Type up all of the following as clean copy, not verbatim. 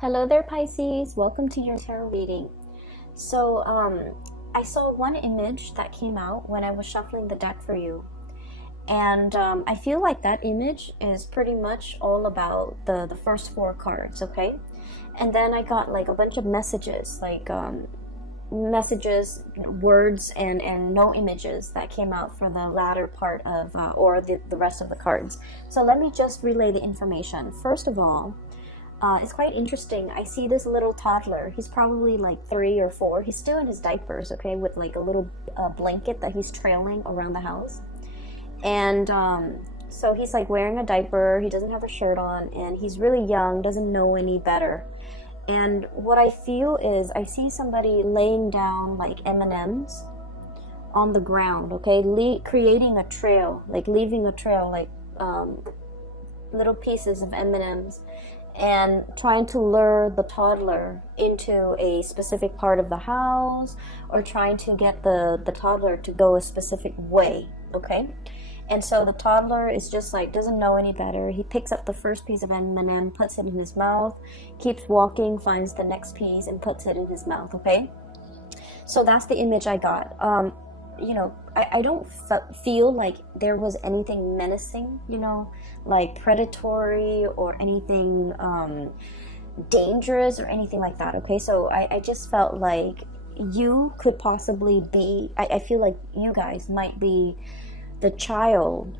Hello there, Pisces. Welcome to your tarot reading. So, I saw one image that came out when I was shuffling the deck for you. And I feel like that image is pretty much all about the first four cards, okay? And then I got like a bunch of messages, messages, words, and no images that came out for the latter part of, or the rest of the cards. So let me just relay the information. First of all, it's quite interesting. I see this little toddler. He's probably like 3 or 4. He's still in his diapers, okay, with like a little blanket that he's trailing around the house. And so he's like wearing a diaper. He doesn't have a shirt on, and he's really young, doesn't know any better. And what I feel is I see somebody laying down like M&Ms on the ground, okay, creating a trail, like leaving a trail, like little pieces of M&Ms, and trying to lure the toddler into a specific part of the house, or trying to get the toddler to go a specific way, okay? And so the toddler is just like, doesn't know any better. He picks up the first piece of M&M, puts it in his mouth, keeps walking, finds the next piece, and puts it in his mouth, okay? So that's the image I got. You know, I don't feel like there was anything menacing, you know, like predatory or anything dangerous or anything like that, okay? So I just felt like you could possibly be, I feel like you guys might be the child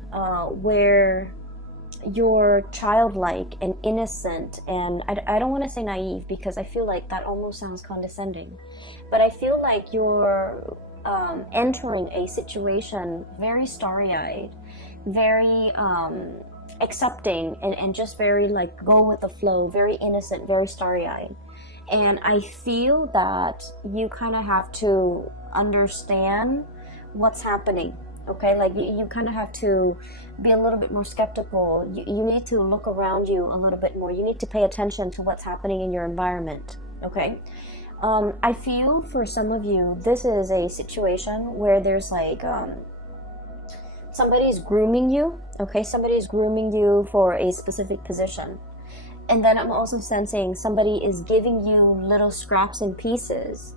where you're childlike and innocent, and I don't want to say naive because I feel like that almost sounds condescending, but I feel like you're entering a situation very starry-eyed, very accepting, and just very like go with the flow, very innocent, very starry-eyed. And I feel that you kind of have to understand what's happening, okay? Like you kind of have to be a little bit more skeptical. You need to look around you a little bit more. You need to pay attention to what's happening in your environment, okay? I feel for some of you, this is a situation where there's like somebody's grooming you, okay? Somebody's grooming you for a specific position. And then I'm also sensing somebody is giving you little scraps and pieces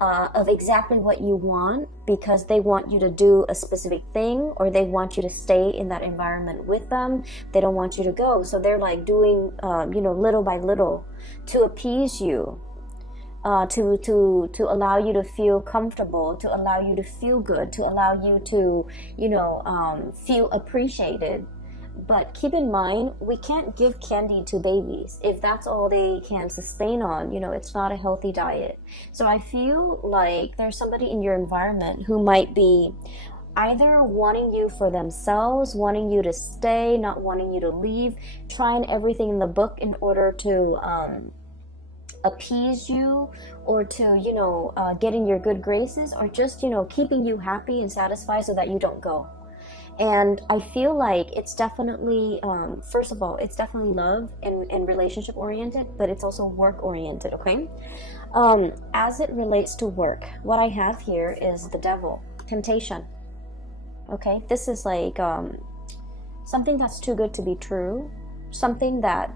of exactly what you want, because they want you to do a specific thing, or they want you to stay in that environment with them. They don't want you to go. So they're like doing, you know, little by little to appease you. To allow you to feel comfortable, to allow you to feel good, to allow you to, you know, feel appreciated. But keep in mind, we can't give candy to babies if that's all they can sustain on. You know, it's not a healthy diet. So I feel like there's somebody in your environment who might be either wanting you for themselves, wanting you to stay, not wanting you to leave, trying everything in the book in order to appease you, or to, you know, get in your good graces, or just, you know, keeping you happy and satisfied so that you don't go. And I feel like it's definitely, first of all, it's definitely love and relationship oriented, but it's also work oriented, okay? As it relates to work, what I have here is the devil, temptation, okay? This is like something that's too good to be true, something that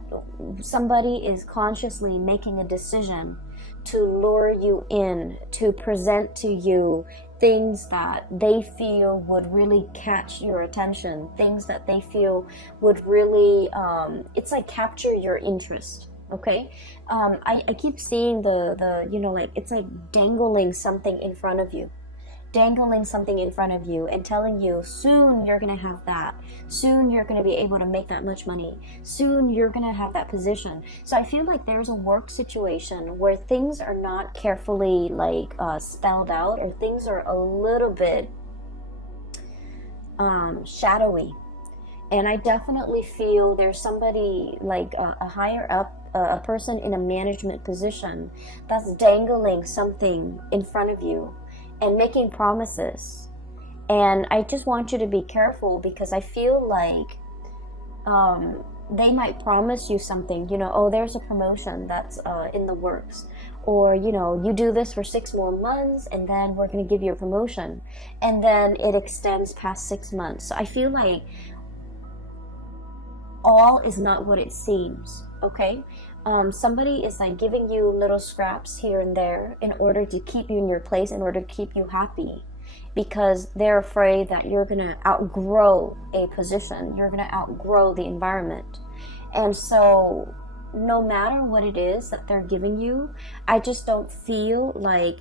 somebody is consciously making a decision to lure you in, to present to you things that they feel would really catch your attention, things that they feel would really, it's like capture your interest, okay? I keep seeing the you know, like it's like dangling something in front of you, and telling you soon you're gonna have that, soon you're gonna be able to make that much money, soon you're gonna have that position. So I feel like there's a work situation where things are not carefully like spelled out, or things are a little bit shadowy. And I definitely feel there's somebody like a higher up, a person in a management position that's dangling something in front of you and making promises. And I just want you to be careful, because I feel like they might promise you something, you know, oh, there's a promotion that's in the works, or, you know, you do this for 6 more months and then we're going to give you a promotion, and then it extends past 6 months. So I feel like all is not what it seems, okay? Somebody is like giving you little scraps here and there in order to keep you in your place, in order to keep you happy, because they're afraid that you're going to outgrow a position, you're going to outgrow the environment. And so no matter what it is that they're giving you, I just don't feel like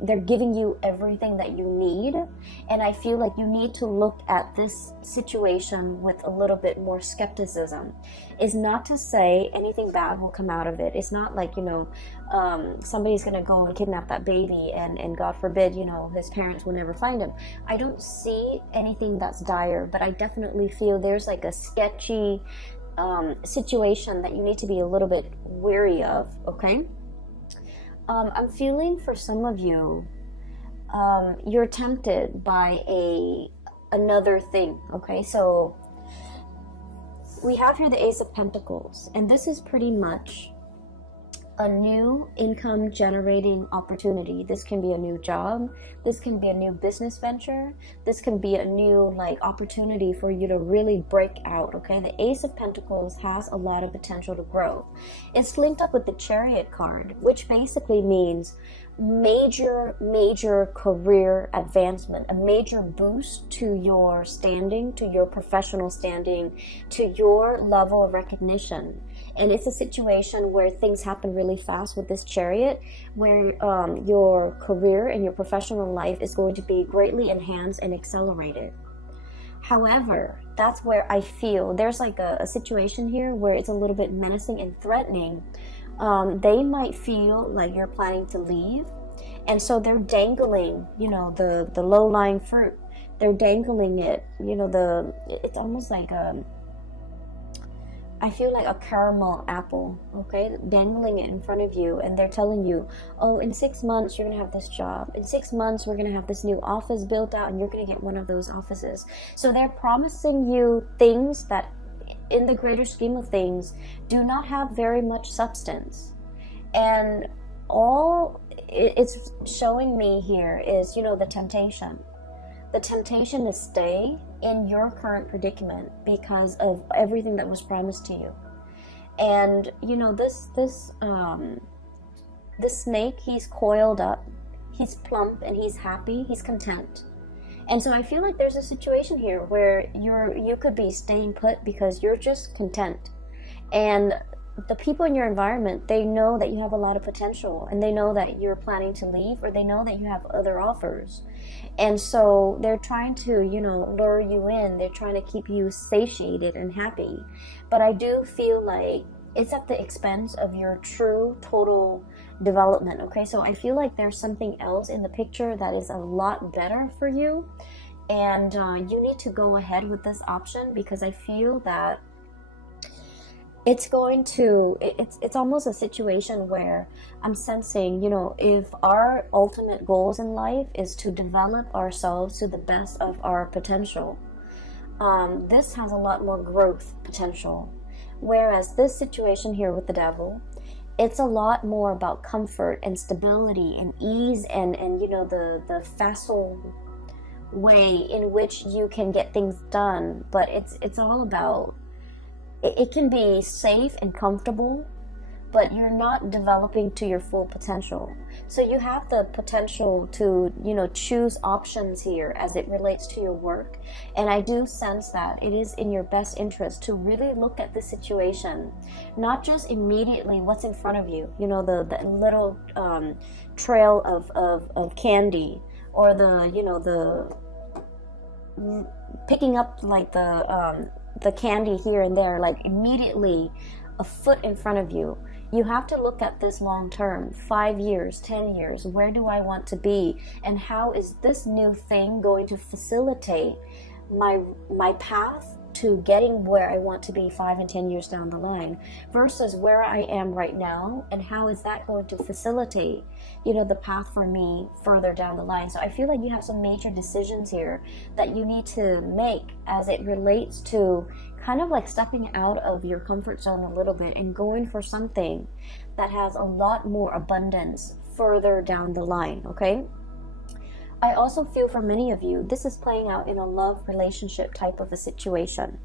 they're giving you everything that you need. And I feel like you need to look at this situation with a little bit more skepticism. It's not to say anything bad will come out of it. It's not like, somebody's gonna go and kidnap that baby and God forbid, his parents will never find him. I don't see anything that's dire, but I definitely feel there's like a sketchy situation that you need to be a little bit wary of, okay? I'm feeling for some of you, you're tempted by another thing, okay? So we have here the Ace of Pentacles, and this is pretty much a new income generating opportunity. This can be a new job, this can be a new business venture, this can be a new opportunity for you to really break out, okay? The Ace of Pentacles has a lot of potential to grow. It's linked up with the Chariot card, which basically means major career advancement, a major boost to your standing, to your professional standing, to your level of recognition. And it's a situation where things happen really fast with this Chariot, where your career and your professional life is going to be greatly enhanced and accelerated. However, that's where I feel there's like a situation here where it's a little bit menacing and threatening. They might feel like you're planning to leave, and so they're dangling, the low-lying fruit. They're dangling it, it's almost like I feel like a caramel apple, okay, dangling it in front of you, and they're telling you, oh, in 6 months you're gonna have this job, in 6 months we're gonna have this new office built out and you're gonna get one of those offices. So they're promising you things that in the greater scheme of things do not have very much substance. And all it's showing me here is, the temptation. The temptation to stay in your current predicament because of everything that was promised to you. And, this snake, he's coiled up, he's plump, and he's happy, he's content. And so I feel like there's a situation here where you could be staying put because you're just content. And the people in your environment, they know that you have a lot of potential, and they know that you're planning to leave, or they know that you have other offers. And so they're trying to, lure you in. They're trying to keep you satiated and happy. But I do feel like it's at the expense of your true, total development, okay? So I feel like there's something else in the picture that is a lot better for you. And you need to go ahead with this option, because I feel that it's almost a situation where I'm sensing, if our ultimate goals in life is to develop ourselves to the best of our potential, this has a lot more growth potential. Whereas this situation here with the Devil, it's a lot more about comfort and stability and ease and the facile way in which you can get things done. But it's all about, it can be safe and comfortable, but you're not developing to your full potential. So you have the potential to, choose options here as it relates to your work. And I do sense that it is in your best interest to really look at the situation, not just immediately what's in front of you, the little trail of candy, or the picking up like the candy here and there, like immediately a foot in front of you. You have to look at this long term, 5 years, 10 years. Where do I want to be? And how is this new thing going to facilitate my path to getting where I want to be 5 and 10 years down the line, versus where I am right now, and how is that going to facilitate, the path for me further down the line. So I feel like you have some major decisions here that you need to make as it relates to kind of like stepping out of your comfort zone a little bit and going for something that has a lot more abundance further down the line, okay? I also feel for many of you, this is playing out in a love relationship type of a situation.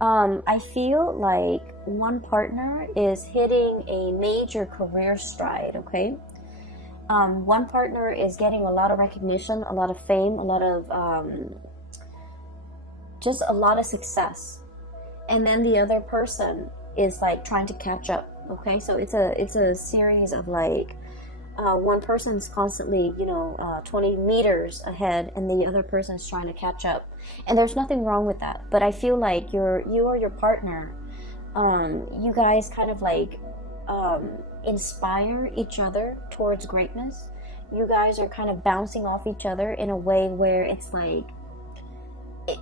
I feel like one partner is hitting a major career stride, okay? One partner is getting a lot of recognition, a lot of fame, a lot of just a lot of success, and then the other person is like trying to catch up. Okay, so it's a series of like one person's constantly 20 meters ahead, and the other person is trying to catch up, and there's nothing wrong with that. But I feel like you or your partner, you guys kind of like inspire each other towards greatness. You guys are kind of bouncing off each other in a way where it's like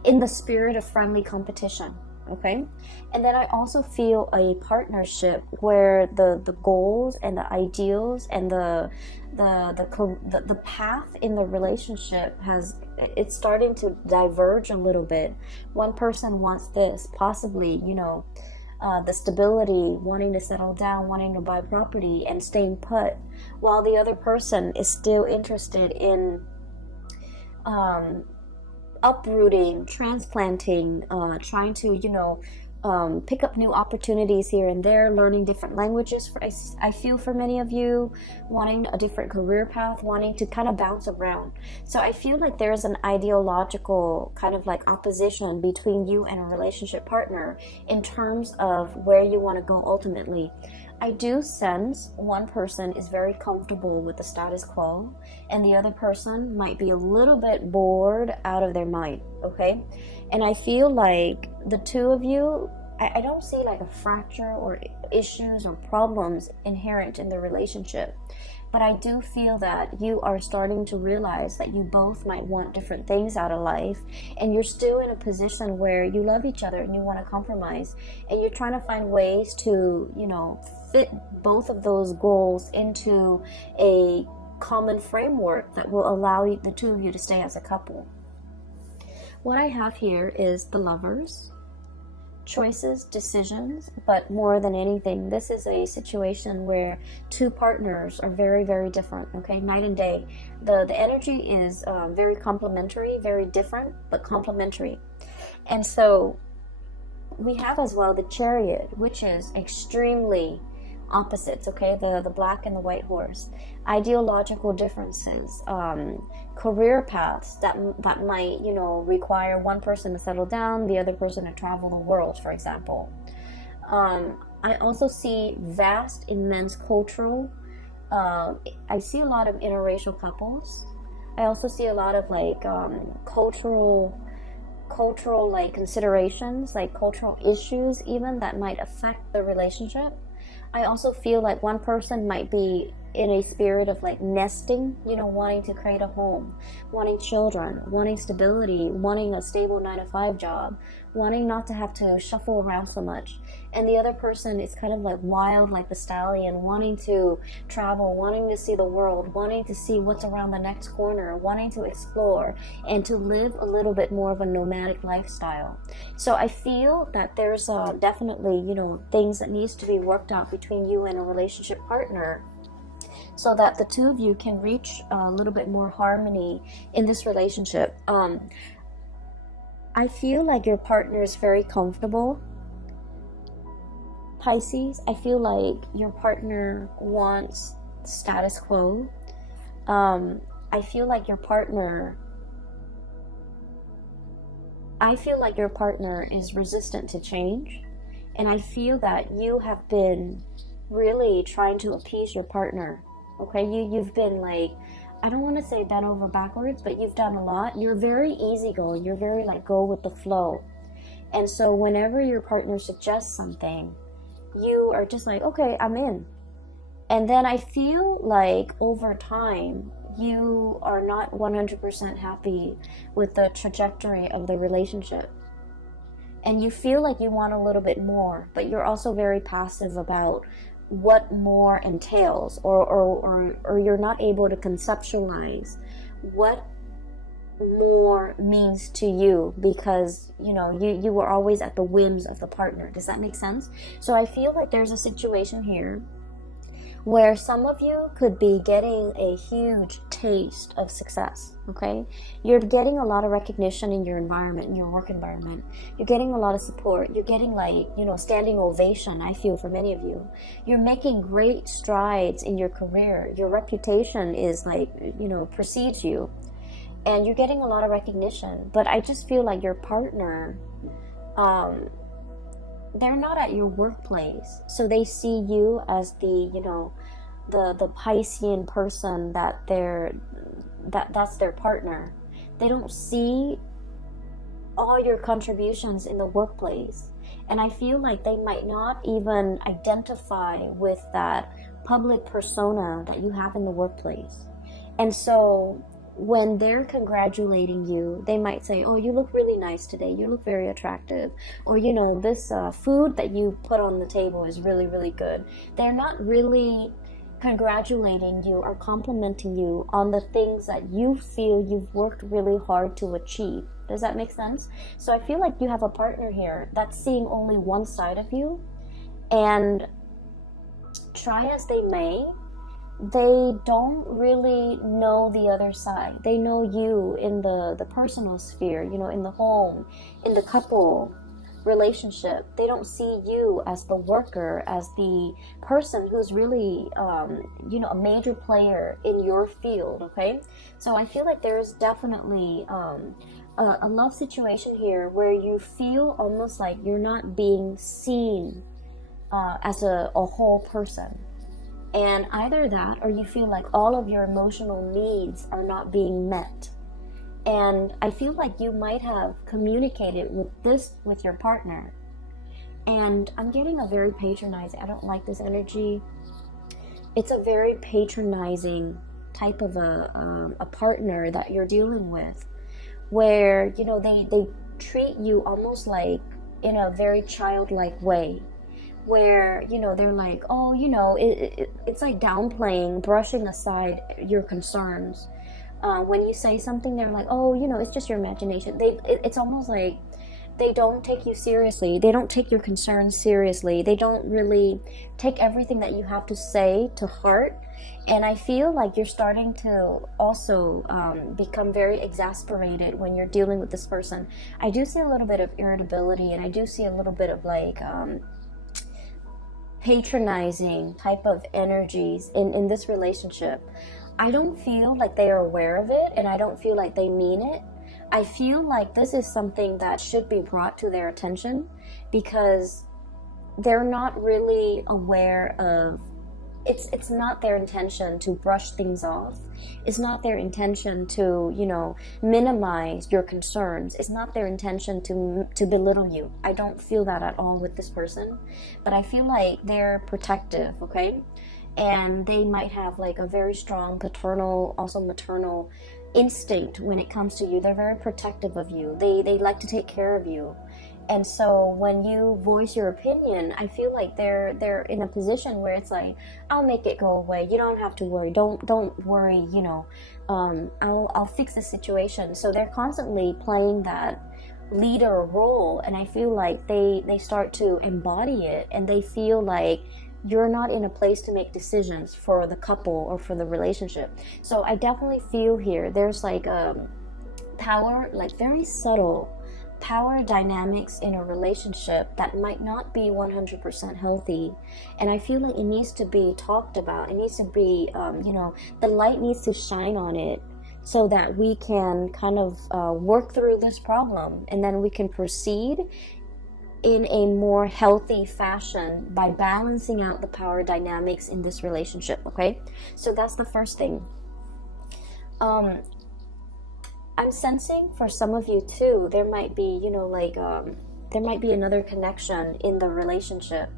in the spirit of friendly competition, okay? And then I also feel a partnership where the goals and the ideals and the path in the relationship it's starting to diverge a little bit. One person wants this, possibly, the stability, wanting to settle down, wanting to buy property and staying put, while the other person is still interested in uprooting, transplanting, trying to, pick up new opportunities here and there, learning different languages. I feel for many of you, wanting a different career path, wanting to kind of bounce around. So I feel like there's an ideological kind of like opposition between you and a relationship partner in terms of where you want to go ultimately. I do sense one person is very comfortable with the status quo, and the other person might be a little bit bored out of their mind, okay? And I feel like the two of you, I don't see like a fracture or issues or problems inherent in the relationship. But I do feel that you are starting to realize that you both might want different things out of life, and you're still in a position where you love each other and you want to compromise, and you're trying to find ways to, fit both of those goals into a common framework that will allow the two of you to stay as a couple. What I have here is the Lovers. Choices, decisions, but more than anything, this is a situation where two partners are very, very different, okay? Night and day. The energy is very complementary, very different, but complementary. And so we have as well the Chariot, which is extremely opposites, okay? The black and the white horse. Ideological differences, career paths that might, require one person to settle down, the other person to travel the world, for example. I also see vast, immense cultural, I see a lot of interracial couples. I also see a lot of like cultural like considerations, like cultural issues even that might affect the relationship. I also feel like one person might be in a spirit of like nesting, wanting to create a home, wanting children, wanting stability, wanting a stable 9-to-5 job, wanting not to have to shuffle around so much. And the other person is kind of like wild, like the stallion, wanting to travel, wanting to see the world, wanting to see what's around the next corner, wanting to explore and to live a little bit more of a nomadic lifestyle. So I feel that there's definitely, things that needs to be worked out between you and a relationship partner, so that the two of you can reach a little bit more harmony in this relationship. I feel like your partner is very comfortable. Pisces, I feel like your partner wants status quo. I feel like your partner is resistant to change. And I feel that you have been really trying to appease your partner. Okay, you've been like, I don't want to say bent over backwards, but you've done a lot. You're very easygoing. You're very like go with the flow. And so whenever your partner suggests something, you are just like, okay, I'm in. And then I feel like over time, you are not 100% happy with the trajectory of the relationship. And you feel like you want a little bit more, but you're also very passive about what more entails, or you're not able to conceptualize what more means to you, because you were always at the whims of the partner. Does that make sense? So I feel like there's a situation here where some of you could be getting a huge taste of success, okay? You're getting a lot of recognition in your environment, in your work environment. You're getting a lot of support. You're getting, like, you know, standing ovation, I feel, for many of you. You're making great strides in your career. Your reputation is, like, you know, precedes you. And you're getting a lot of recognition. But I just feel like your partner, they're not at your workplace. So they see you as the, you know, the Piscean person that's their partner. They don't see all your contributions in the workplace. And I feel like they might not even identify with that public persona that you have in the workplace. And so when they're congratulating you, they might say, oh, you look really nice today. You look very attractive. Or, you know, this food that you put on the table is really, really good. They're not really congratulating you or complimenting you on the things that you feel you've worked really hard to achieve. Does that make sense? So I feel like you have a partner here that's seeing only one side of you, and try as they may, they don't really know the other side. They know you in the personal sphere, you know, in the home, in the couple relationship. They don't see you as the worker, as the person who's really, you know, a major player in your field, okay? So I feel like there's definitely a love situation here where you feel almost like you're not being seen as a whole person. And either that, or you feel like all of your emotional needs are not being met. And I feel like you might have communicated with your partner. And I'm getting a very patronizing, I don't like this energy. It's a very patronizing type of a partner that you're dealing with, where, you know, they treat you almost like in a very childlike way, where, you know, they're like, oh, you know, it's like downplaying, brushing aside your concerns. When you say something, they're like, oh, you know, it's just your imagination. It's almost like they don't take you seriously. They don't take your concerns seriously. They don't really take everything that you have to say to heart. And I feel like you're starting to also become very exasperated when you're dealing with this person. I do see a little bit of irritability, and I do see a little bit of like patronizing type of energies in this relationship. I don't feel like they are aware of it, and I don't feel like they mean it. I feel like this is something that should be brought to their attention, because they're not really aware of it's not their intention to brush things off. It's not their intention to, you know, minimize your concerns. It's not their intention to belittle you. I don't feel that at all with this person, but I feel like they're protective, okay? And they might have like a very strong paternal, also maternal instinct when it comes to you. They're very protective of you. They like to take care of you. And so when you voice your opinion, I feel like they're in a position where it's like, I'll make it go away. You don't have to worry. Don't worry, you know. I'll fix the situation. So they're constantly playing that leader role, and I feel like they start to embody it, and they feel like you're not in a place to make decisions for the couple or for the relationship. So I definitely feel here there's like a power, like very subtle power dynamics in a relationship that might not be 100% healthy. And I feel like it needs to be talked about. It needs to be, you know, the light needs to shine on it, so that we can kind of work through this problem, and then we can proceed in a more healthy fashion by balancing out the power dynamics in this relationship, okay? So that's the first thing. I'm sensing for some of you too, there might be, you know, like, there might be another connection in the relationship.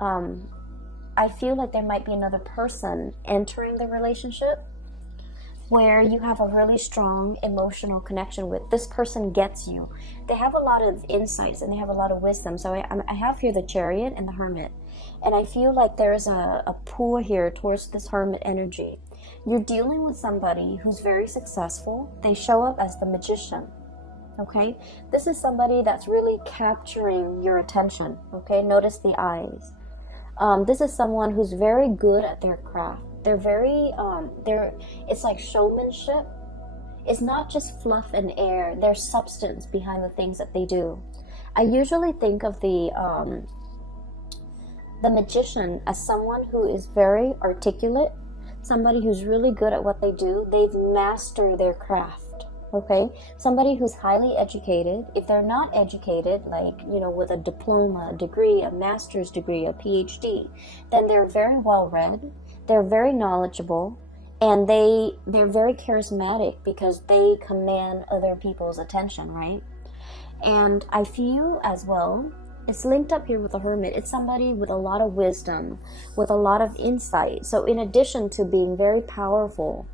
I feel like there might be another person entering the relationship where you have a really strong emotional connection with. This person gets you. They have a lot of insights and they have a lot of wisdom. So I have here the Chariot and the Hermit. And I feel like there's a pull here towards this Hermit energy. You're dealing with somebody who's very successful. They show up as the Magician. Okay? This is somebody that's really capturing your attention. Okay? Notice the eyes. This is someone who's very good at their craft. They're very, it's like showmanship. It's not just fluff and air. There's substance behind the things that they do. I usually think of the magician as someone who is very articulate, somebody who's really good at what they do. They've mastered their craft, okay? Somebody who's highly educated. If they're not educated, like, you know, with a diploma, a degree, a master's degree, a PhD, then they're very well read, they're very knowledgeable, and they're very charismatic because they command other people's attention, right? And I feel as well, it's linked up here with the Hermit. It's somebody with a lot of wisdom, with a lot of insight. So in addition to being very powerful,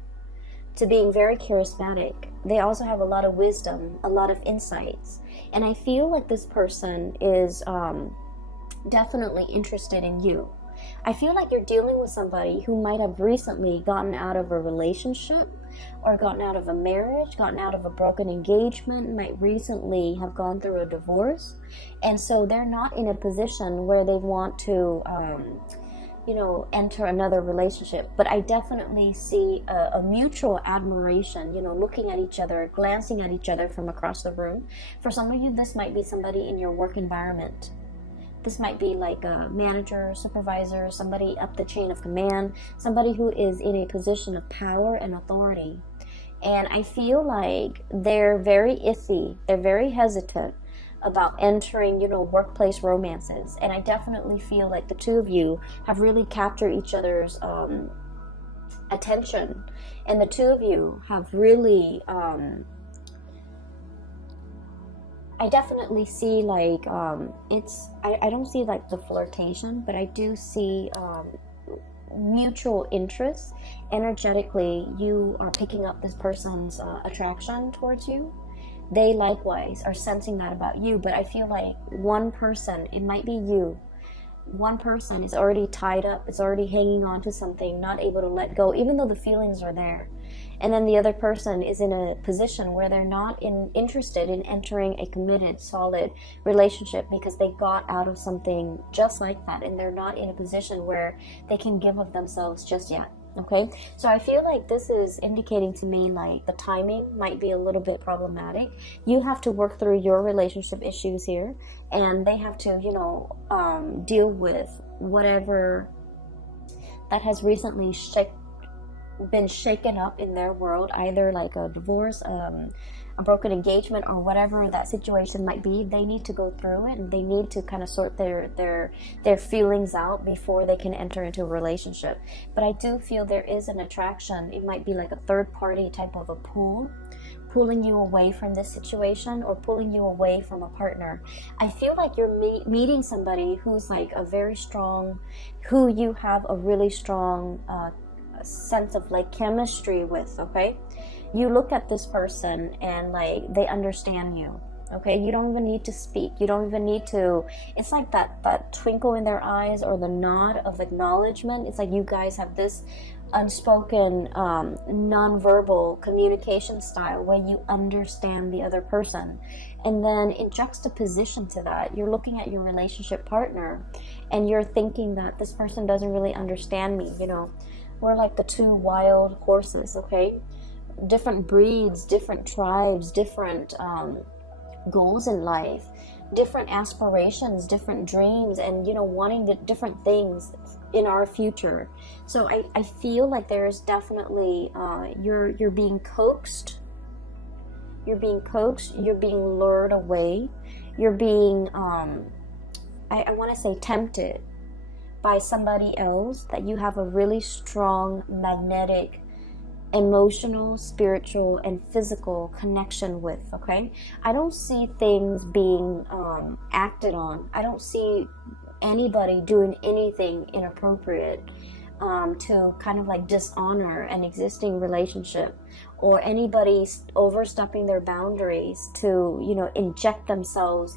to being very charismatic, they also have a lot of wisdom, a lot of insights. And I feel like this person is definitely interested in you. I feel like you're dealing with somebody who might have recently gotten out of a relationship or gotten out of a marriage, gotten out of a broken engagement, might recently have gone through a divorce. And so they're not in a position where they want to, you know, enter another relationship. But I definitely see a mutual admiration, you know, looking at each other, glancing at each other from across the room. For some of you, this might be somebody in your work environment. This might be like a manager, supervisor, somebody up the chain of command, somebody who is in a position of power and authority. And I feel like they're very iffy, they're very hesitant about entering, you know, workplace romances. And I definitely feel like the two of you have really captured each other's attention. And the two of you have really... I definitely see like I don't see like the flirtation, but I do see mutual interest. Energetically, you are picking up this person's attraction towards you. They likewise are sensing that about you, but I feel like one person, it might be you, one person is already tied up, is already hanging on to something, not able to let go, even though the feelings are there. And then the other person is in a position where they're not interested in entering a committed, solid relationship because they got out of something just like that, and they're not in a position where they can give of themselves just yet. Okay, so I feel like this is indicating to me like the timing might be a little bit problematic. You have to work through your relationship issues here, and they have to, you know, deal with whatever that has recently been shaken up in their world, either like a divorce, a broken engagement, or whatever that situation might be. They need to go through it, and they need to kind of sort their feelings out before they can enter into a relationship. But I do feel there is an attraction. It might be like a third party type of a pull, pulling you away from this situation or pulling you away from a partner. I feel like you're meeting somebody who's like a very strong, who you have a really strong sense of like chemistry with. Okay, you look at this person and like they understand you. Okay, you don't even need to speak, you don't even need to, it's like that twinkle in their eyes or the nod of acknowledgement. It's like you guys have this unspoken non-verbal communication style where you understand the other person. And then in juxtaposition to that, you're looking at your relationship partner and you're thinking that this person doesn't really understand me. You know, we're like the two wild horses. Okay, different breeds, different tribes, different goals in life, different aspirations, different dreams, and, you know, wanting the different things in our future. So I feel like there's definitely you're being coaxed, you're being lured away, you're being I want to say tempted by somebody else that you have a really strong magnetic, emotional, spiritual, and physical connection with. Okay, I don't see things being acted on. I don't see anybody doing anything inappropriate to kind of like dishonor an existing relationship, or anybody overstepping their boundaries to, you know, inject themselves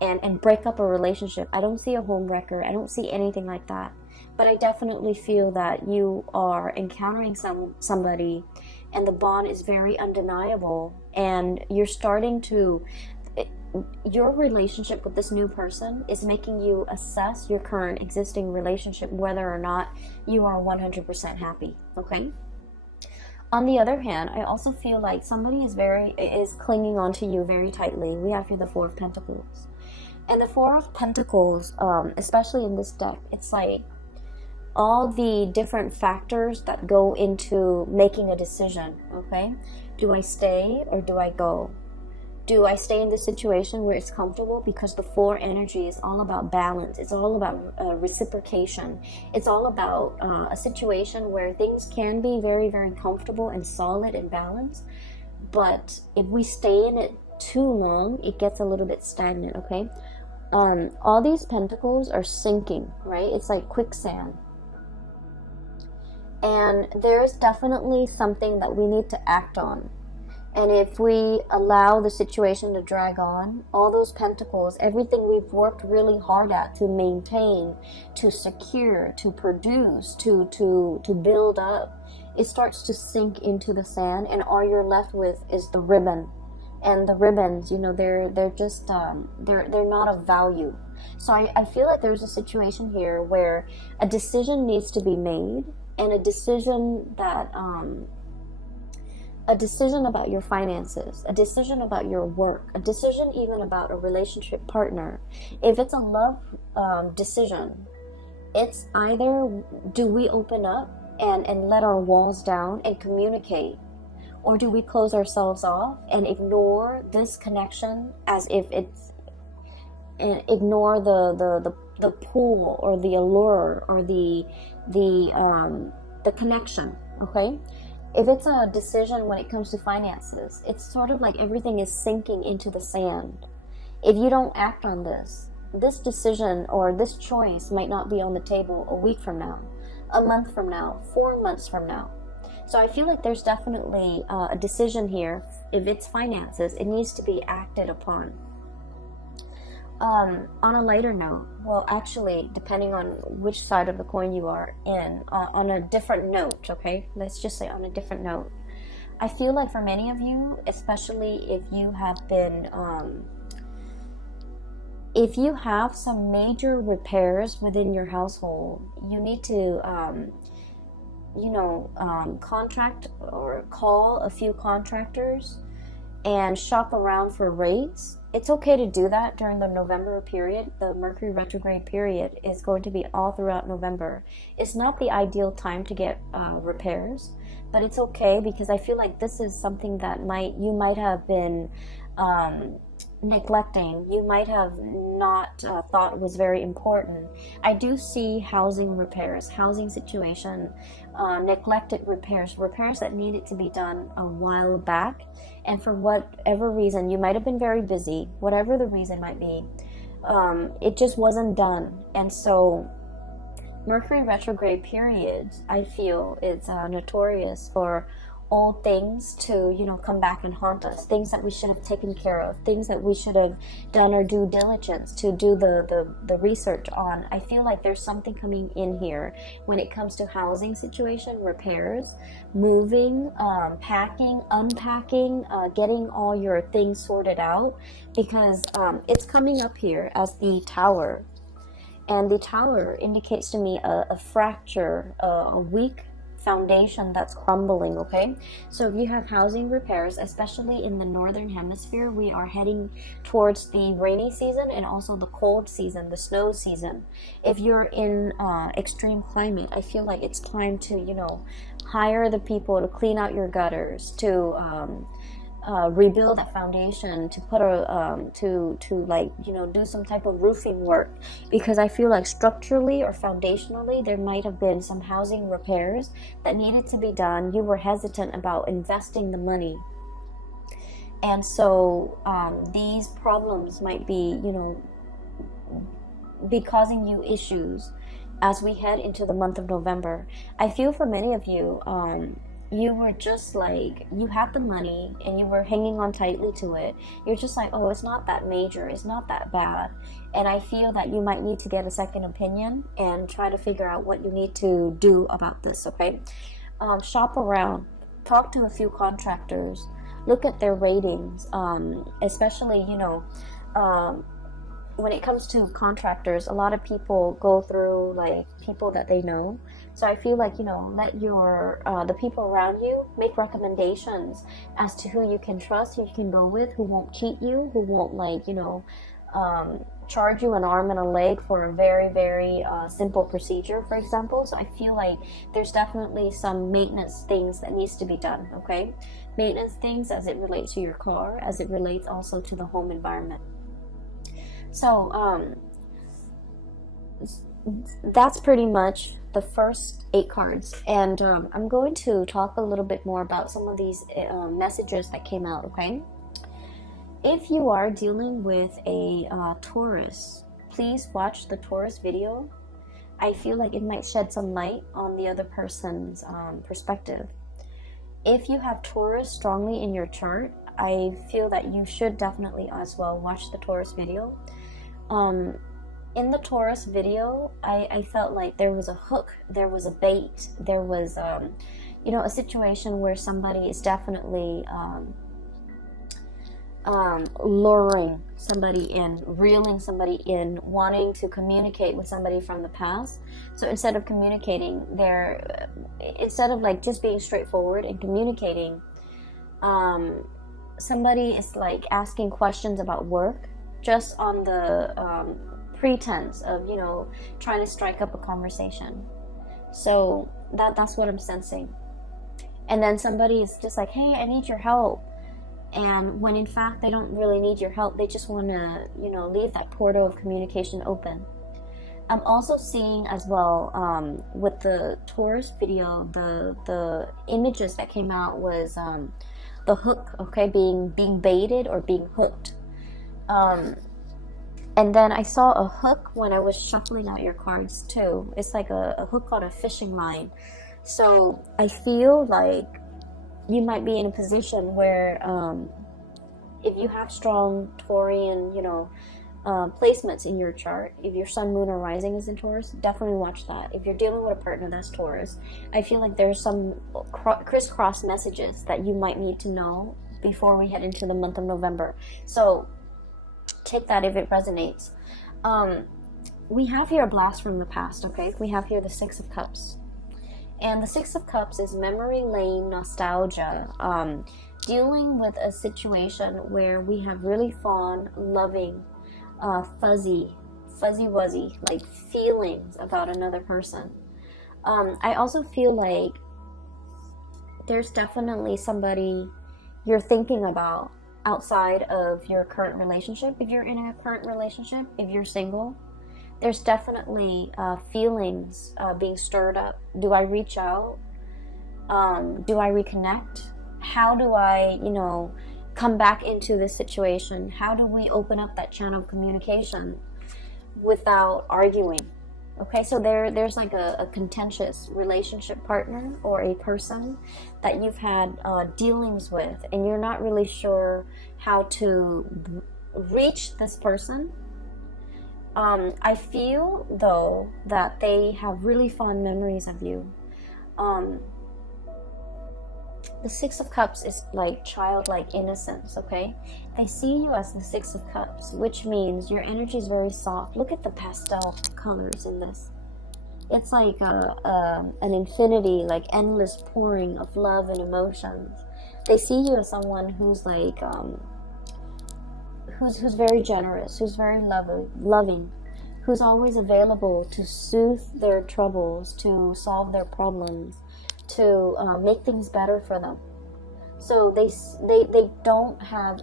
and break up a relationship. I don't see a home wrecker. I don't see anything like that. But I definitely feel that you are encountering somebody and the bond is very undeniable, and you're starting to, your relationship with this new person is making you assess your current existing relationship, whether or not you are 100% happy, okay? On the other hand, I also feel like somebody is clinging on to you very tightly. We have here the Four of Pentacles. And the Four of Pentacles, especially in this deck, it's like all the different factors that go into making a decision, okay? Do I stay or do I go? Do I stay in this situation where it's comfortable? Because the Four energy is all about balance. It's all about reciprocation. It's all about a situation where things can be very, very comfortable and solid and balanced. But if we stay in it too long, it gets a little bit stagnant, okay? All these pentacles are sinking, right? It's like quicksand. And there's definitely something that we need to act on. And if we allow the situation to drag on, all those pentacles, everything we've worked really hard at to maintain, to secure, to produce, to build up, it starts to sink into the sand, and all you're left with is the ribbon. And the ribbons, you know, they're just they're not of value. So I feel like there's a situation here where a decision needs to be made, and a decision that a decision about your finances, a decision about your work, a decision even about a relationship partner. If it's a love decision, it's either do we open up and let our walls down and communicate, or do we close ourselves off and ignore this connection as if it's, and ignore the pull or the allure or the connection, okay? If it's a decision when it comes to finances, it's sort of like everything is sinking into the sand. If you don't act on this decision or this choice might not be on the table a week from now, a month from now, 4 months from now. So I feel like there's definitely a decision here. If it's finances, it needs to be acted upon. On a lighter note, well, actually, depending on which side of the coin you are in, on a different note, okay? Let's just say on a different note. I feel like for many of you, especially if you have been, if you have some major repairs within your household, you need to, contract or call a few contractors and shop around for rates. It's okay to do that during the November period. The Mercury retrograde period is going to be all throughout November. It's not the ideal time to get repairs, but it's okay because I feel like this is something that you might have been neglecting. You might have not thought was very important. I do see housing repairs, housing situation, neglected repairs that needed to be done a while back, and for whatever reason, you might have been very busy, whatever the reason might be, it just wasn't done. And so Mercury retrograde periods, I feel, is notorious for old things to, come back and haunt us, things that we should have taken care of, things that we should have done our due diligence to do the research on. I feel like there's something coming in here when it comes to housing situation, repairs, moving, packing, unpacking, getting all your things sorted out, because it's coming up here as the Tower, and the Tower indicates to me a fracture, a weak foundation that's crumbling, okay? So if you have housing repairs, especially in the northern hemisphere, we are heading towards the rainy season and also the cold season, the snow season. If you're in extreme climate, I feel like it's time to, hire the people to clean out your gutters, to rebuild that foundation, to put do some type of roofing work, because I feel like structurally or foundationally there might have been some housing repairs that needed to be done. You were hesitant about investing the money, and so these problems might be causing you issues as we head into the month of November. I feel for many of you, you were just like, you had the money and you were hanging on tightly to it. You're just like, oh, it's not that major, it's not that bad. And I feel that you might need to get a second opinion and try to figure out what you need to do about this, okay? Shop around, talk to a few contractors, look at their ratings, especially, when it comes to contractors, a lot of people go through like people that they know. So I feel like, you know, let your the people around you make recommendations as to who you can trust, who you can go with, who won't cheat you, who won't, like, you know, charge you an arm and a leg for a very, very simple procedure, for example. So I feel like there's definitely some maintenance things that needs to be done, okay? Maintenance things as it relates to your car, as it relates also to the home environment. So that's pretty much the first 8 cards, and I'm going to talk a little bit more about some of these messages that came out, okay? If you are dealing with a Taurus, please watch the Taurus video. I feel like it might shed some light on the other person's perspective. If you have Taurus strongly in your chart, I feel that you should definitely as well watch the Taurus video. In the Taurus video, I felt like there was a hook, there was a bait, there was, you know, a situation where somebody is definitely luring somebody in, reeling somebody in, wanting to communicate with somebody from the past. So instead of communicating, instead of like just being straightforward and communicating, somebody is like asking questions about work, just on the pretense of, you know, trying to strike up a conversation. So that's what I'm sensing. And then somebody is just like, hey, I need your help. And when in fact they don't really need your help, they just want to, you know, leave that portal of communication open. I'm also seeing as well, with the Taurus video, the images that came out was the hook, okay, being baited or being hooked. And then I saw a hook when I was shuffling out your cards too. It's like a hook on a fishing line. So I feel like you might be in a position where if you have strong Taurian, you know, placements in your chart, if your sun, moon, or rising is in Taurus, definitely watch that. If you're dealing with a partner that's Taurus, I feel like there's some crisscross messages that you might need to know before we head into the month of November. So take that if it resonates. We have here a blast from the past, okay? We have here the 6 of Cups. And the 6 of Cups is memory lane nostalgia. Dealing with a situation where we have really fond, loving, fuzzy-wuzzy, like feelings about another person. I also feel like there's definitely somebody you're thinking about outside of your current relationship. If you're in a current relationship, if you're single, there's definitely feelings being stirred up. Do I reach out? Do I reconnect? How do I, you know, come back into this situation? How do we open up that channel of communication without arguing? Okay, so there's like a contentious relationship partner or a person that you've had dealings with, and you're not really sure how to reach this person. I feel, though, that they have really fond memories of you. The 6 of Cups is like childlike innocence, okay? They see you as the 6 of Cups, which means your energy is very soft. Look at the pastel colors in this. It's like an infinity, like endless pouring of love and emotions. They see you as someone who's like, who's very generous, who's very loving, who's always available to soothe their troubles, to solve their problems, to make things better for them. So they don't have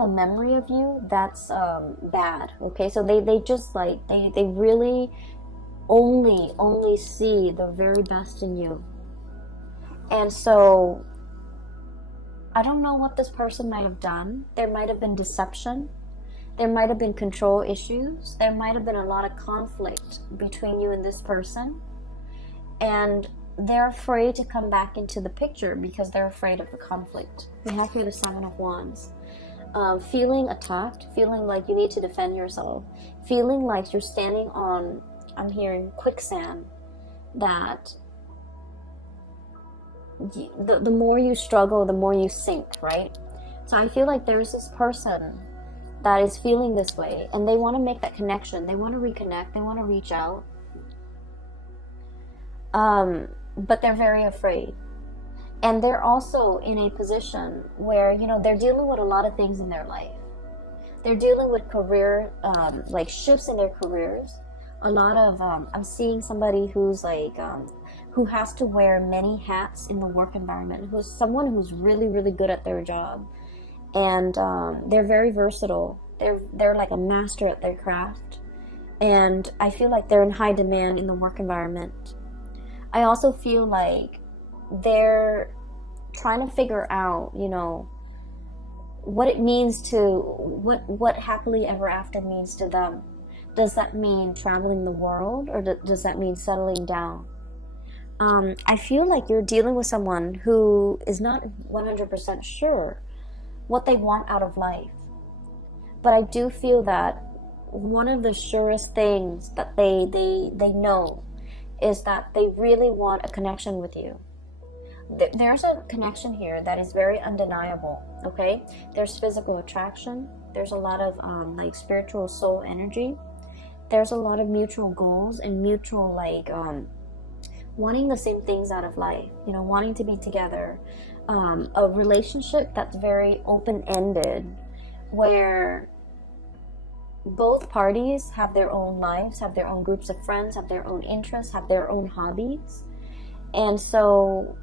a memory of you that's bad. Okay, so they just like they really only see the very best in you. And so I don't know what this person might have done. There might have been deception. There might have been control issues. There might have been a lot of conflict between you and this person. And they're afraid to come back into the picture because they're afraid of the conflict. We have here the 7 of Wands. Feeling attacked, feeling like you need to defend yourself, feeling like you're standing on, I'm hearing quicksand, that the more you struggle, the more you sink, right? So I feel like there's this person that is feeling this way, and they want to make that connection. They want to reconnect. They want to reach out. But they're very afraid. And they're also in a position where, you know, they're dealing with a lot of things in their life. They're dealing with career, like shifts in their careers. A lot of, I'm seeing somebody who's like, who has to wear many hats in the work environment, who's someone who's really, really good at their job. And they're very versatile. They're like a master at their craft. And I feel like they're in high demand in the work environment. I also feel like they're trying to figure out, you know, what it means to, what happily ever after means to them. Does that mean traveling the world, or does that mean settling down? I feel like you're dealing with someone who is not 100% sure what they want out of life. But I do feel that one of the surest things that they know is that they really want a connection with you. There's a connection here that is very undeniable, okay? There's physical attraction. There's a lot of like spiritual soul energy. There's a lot of mutual goals and mutual like wanting the same things out of life, you know, wanting to be together. A relationship that's very open-ended, where both parties have their own lives, have their own groups of friends, have their own interests, have their own hobbies. And so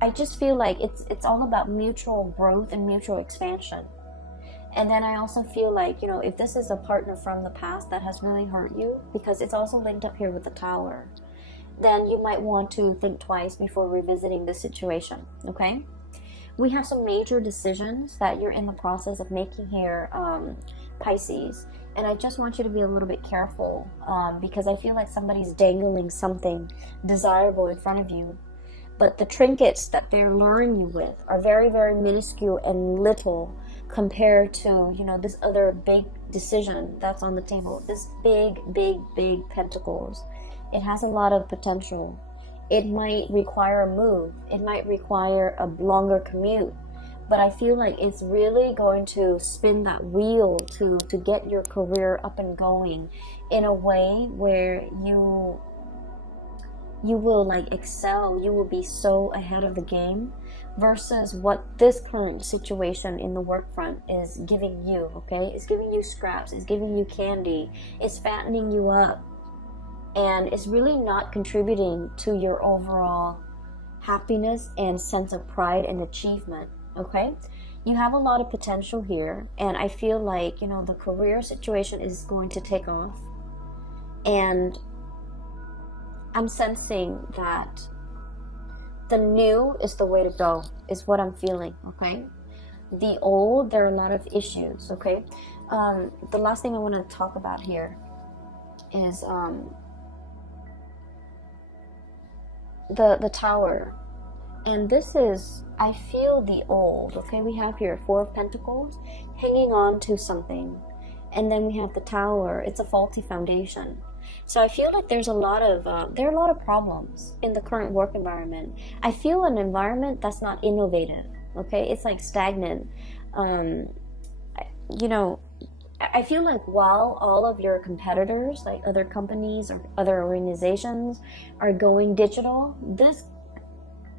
I just feel like it's all about mutual growth and mutual expansion. And then I also feel like, you know, if this is a partner from the past that has really hurt you, because it's also linked up here with the Tower, then you might want to think twice before revisiting the situation, okay? We have some major decisions that you're in the process of making here, Pisces. And I just want you to be a little bit careful, because I feel like somebody's dangling something desirable in front of you. But the trinkets that they're luring you with are very, very minuscule and little compared to, you know, this other big decision that's on the table. This big, big, big pentacles. It has a lot of potential. It might require a move. It might require a longer commute. But I feel like it's really going to spin that wheel to get your career up and going in a way where you will like excel. You will be so ahead of the game versus what this current situation in the work front is giving you, okay? It's giving you scraps. It's giving you candy. It's fattening you up. And it's really not contributing to your overall happiness and sense of pride and achievement, okay? You have a lot of potential here, and I feel like, you know, the career situation is going to take off. And I'm sensing that the new is the way to go, is what I'm feeling, okay? The old, there are a lot of issues, okay? The last thing I want to talk about here is the Tower. And this is, I feel the old, okay? We have here 4 of Pentacles hanging on to something. And then we have the Tower. It's a faulty foundation. So I feel like there's a lot of, there are a lot of problems in the current work environment. I feel an environment that's not innovative, okay? It's like stagnant. You know, I feel like while all of your competitors, like other companies or other organizations, are going digital, this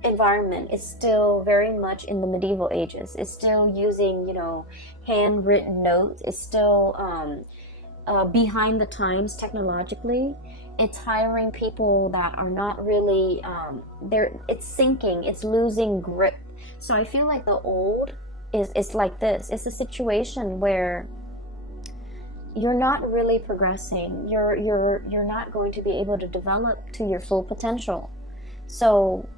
environment is still very much in the medieval ages. It's still using, you know, handwritten notes. It's still behind the times technologically. It's hiring people that are not really, it's sinking, it's losing grip. So I feel like the old is like this. It's a situation where you're not really progressing. You're not going to be able to develop to your full potential. So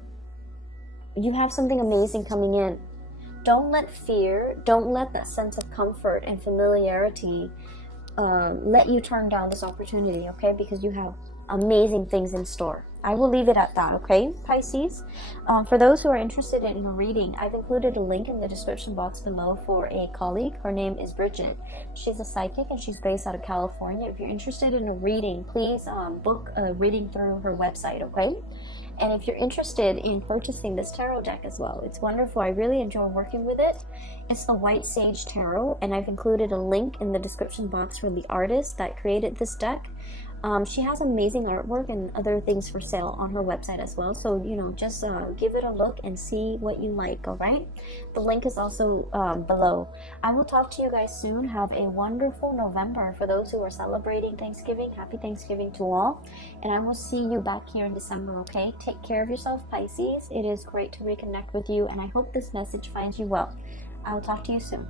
you have something amazing coming in. Don't let fear, don't let that sense of comfort and familiarity let you turn down this opportunity, okay? Because you have amazing things in store. I will leave it at that, okay, Pisces? For those who are interested in a reading, I've included a link in the description box below for a colleague. Her name is Bridget. She's a psychic and she's based out of California. If you're interested in a reading, please book a reading through her website, okay? And if you're interested in purchasing this tarot deck as well, it's wonderful. I really enjoy working with it. It's the White Sage Tarot, and I've included a link in the description box for the artist that created this deck. She has amazing artwork and other things for sale on her website as well. So, you know, just give it a look and see what you like, all right? The link is also below. I will talk to you guys soon. Have a wonderful November. For those who are celebrating Thanksgiving, happy Thanksgiving to all. And I will see you back here in December, okay? Take care of yourself, Pisces. It is great to reconnect with you, and I hope this message finds you well. I will talk to you soon.